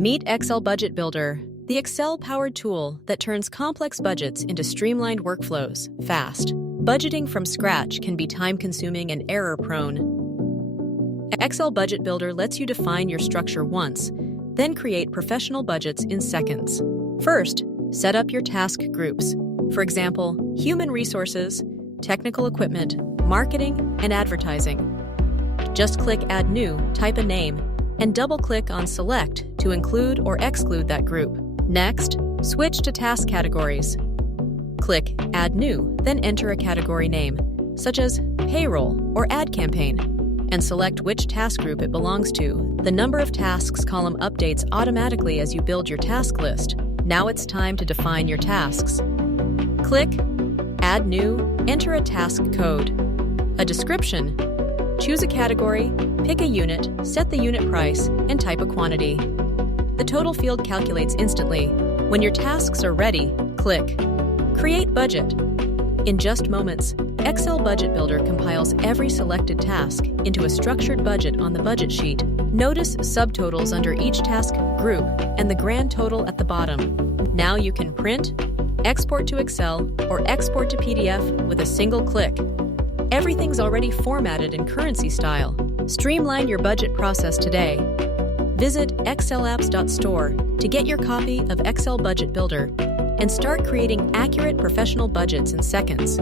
Meet Excel Budget Builder, the Excel-powered tool that turns complex budgets into streamlined workflows fast. Budgeting from scratch can be time-consuming and error-prone. Excel Budget Builder lets you define your structure once, then create professional budgets in seconds. First, set up your task groups. For example, human resources, technical equipment, marketing, and advertising. Just click Add New, type a name, and double-click on Select to include or exclude that group. Next, switch to task categories. Click Add New, then enter a category name, such as Payroll or Ad Campaign, and select which task group it belongs to. The Number of Tasks column updates automatically as you build your task list. Now it's time to define your tasks. Click Add New, enter a task code, a description, choose a category, pick a unit, set the unit price, and type a quantity. The total field calculates instantly. When your tasks are ready, click Create Budget. In just moments, Excel Budget Builder compiles every selected task into a structured budget on the budget sheet. Notice subtotals under each task group and the grand total at the bottom. Now you can print, export to Excel, or export to PDF with a single click. Everything's already formatted in currency style. Streamline your budget process today. Visit CustomExcelApps.com to get your copy of Excel Budget Builder and start creating accurate professional budgets in seconds.